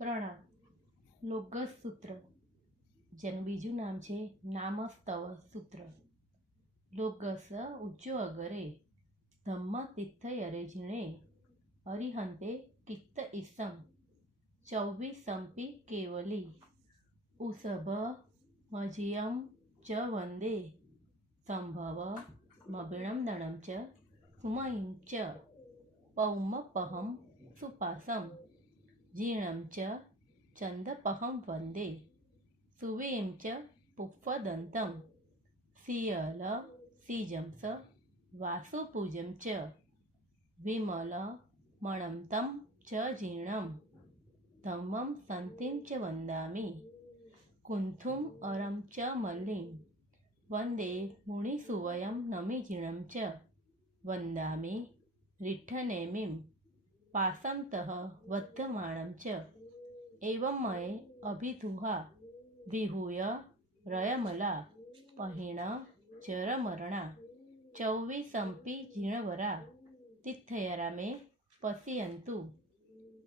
પ્રણામ. લોગસ સૂત્ર, જેનું બીજું નામ છે નામસ્તવ સૂત્ર. લોગસ ઉચ્ચો અગરે ધમ્મ તિથયરે જીણે અરિહંતે કિત્ત ઈસમ ચૌવીસંપી કેવલી ઉષભ મજિયમ ચ વંદે સંભવ મભિણમ દણમ ચ સુમયીમ ચ પૌમપહમ સુપાસમ જીર્ણમ ચ ચંદપહમ વંદે સુવેમ ચ પુફ્ફદંતમ સિયલ સિજંસ વાસુપૂજમ ચ વિમલ મણમતમ ચ જીર્ણમ ધમ્મમ સંતિમ ચ વંદામિ કુંથુમ અરમ ચ મલ્લિમ વંદે મુનિસુવયમ નમિ જીર્ણમ ચ વંદામિ રિઠ્ઠનેમિમ પાસંતઃ વદ્ધમાણમ ચ એવં મયે અભિધુહા વિહૂય રયમલા પહિણ જરમરણા ચૌવીસંપી જીર્ણવરા તિથયરા મે પશ્યંતુ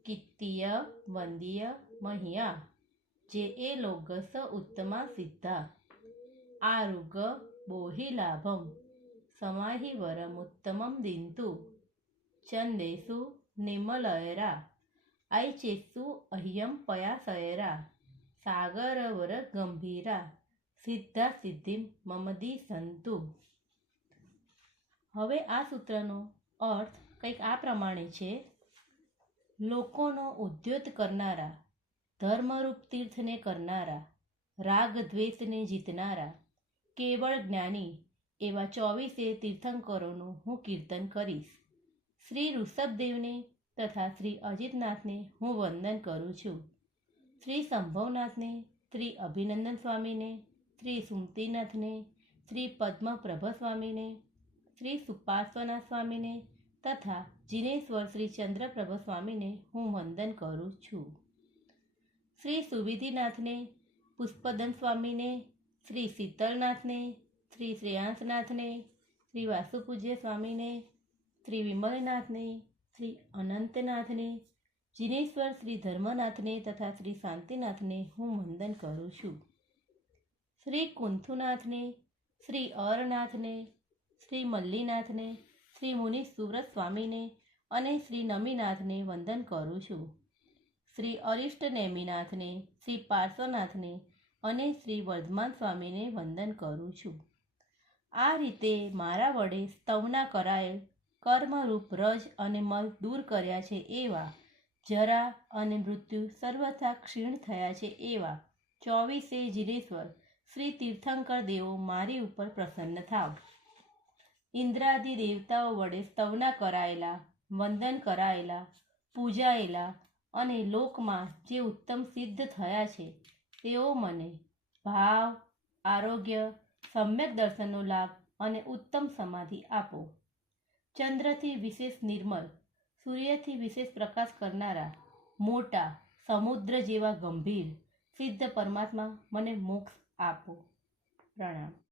કિત્તીય વંદીય મહિયા જે એ લોગસ ઉત્તમા સિદ્ધા આરુગ બોહિલાભમ સમાહિ વરમુત્તમમ દિંતુ ચંદેસુ નિમલયરા ઐચેસ્સુ અહ્યમ પયાસયરા સાગરવર ગંભીરા સિદ્ધા સિદ્ધિમ મમદી સંતુ. હવે આ સૂત્રનો અર્થ કંઈક આ પ્રમાણે છે. લોકોનો ઉદ્યોત કરનારા, ધર્મરૂપ તીર્થને કરનારા, રાગ દ્વેષને જીતનારા, કેવળ જ્ઞાની એવા 24 તીર્થંકરોનું હું કીર્તન કરીશ. શ્રી ઋષભદેવને તથા શ્રી અજીતનાથને હું વંદન કરું છું. શ્રી સંભવનાથને, શ્રી અભિનંદન સ્વામીને, શ્રી સુમતીનાથને, શ્રી પદ્મપ્રભ સ્વામીને, શ્રી સુપાર્શ્વનાથ સ્વામીને તથા જીનેશ્વર શ્રી ચંદ્રપ્રભ સ્વામીને હું વંદન કરું છું. શ્રી સુવિધિનાથને, પુષ્પદન સ્વામીને, શ્રી શીતલનાથને, શ્રી શ્રેયાંસનાથને, શ્રી વાસુપૂજ્ય સ્વામીને, શ્રી વિમલનાથને, શ્રી અનંતનાથને, જીનેશ્વર શ્રી ધર્મનાથને તથા શ્રી શાંતિનાથને હું વંદન કરું છું. શ્રી કુંથુનાથને, શ્રી અરનાથને, શ્રી મલ્લીનાથને, શ્રી મુનિ સુવ્રત સ્વામીને અને શ્રી નમીનાથને વંદન કરું છું. શ્રી અરિષ્ટનેમિનાથને, શ્રી પાર્શ્વનાથને અને શ્રી વર્ધમાન સ્વામીને વંદન કરું છું. આ રીતે મારા વડે સ્તવના કરાયેલ કર્મરૂપ રજ અને મલ દૂર કર્યા છે એવા, જરા અને મૃત્યુ સર્વથા ક્ષીણ થયા છે એવા 24 જીનેશ્વર શ્રી તીર્થંકર દેવો મારી ઉપર પ્રસન્ન થાવ. ઇન્દ્રાદિ દેવતાઓ વડે સ્તવના કરાયેલા, વંદન કરાયેલા, પૂજાયેલા અને લોકમાં જે ઉત્તમ સિદ્ધ થયા છે તેઓ મને ભાવ, આરોગ્ય, સમ્યક દર્શનનો લાભ અને ઉત્તમ સમાધિ આપો. ચંદ્રથી વિશેષ નિર્મલ, સૂર્યથી વિશેષ પ્રકાશ કરનારા, મોટા સમુદ્ર જેવા ગંભીર સિદ્ધ પરમાત્મા મને મોક્ષ આપો. પ્રણામ.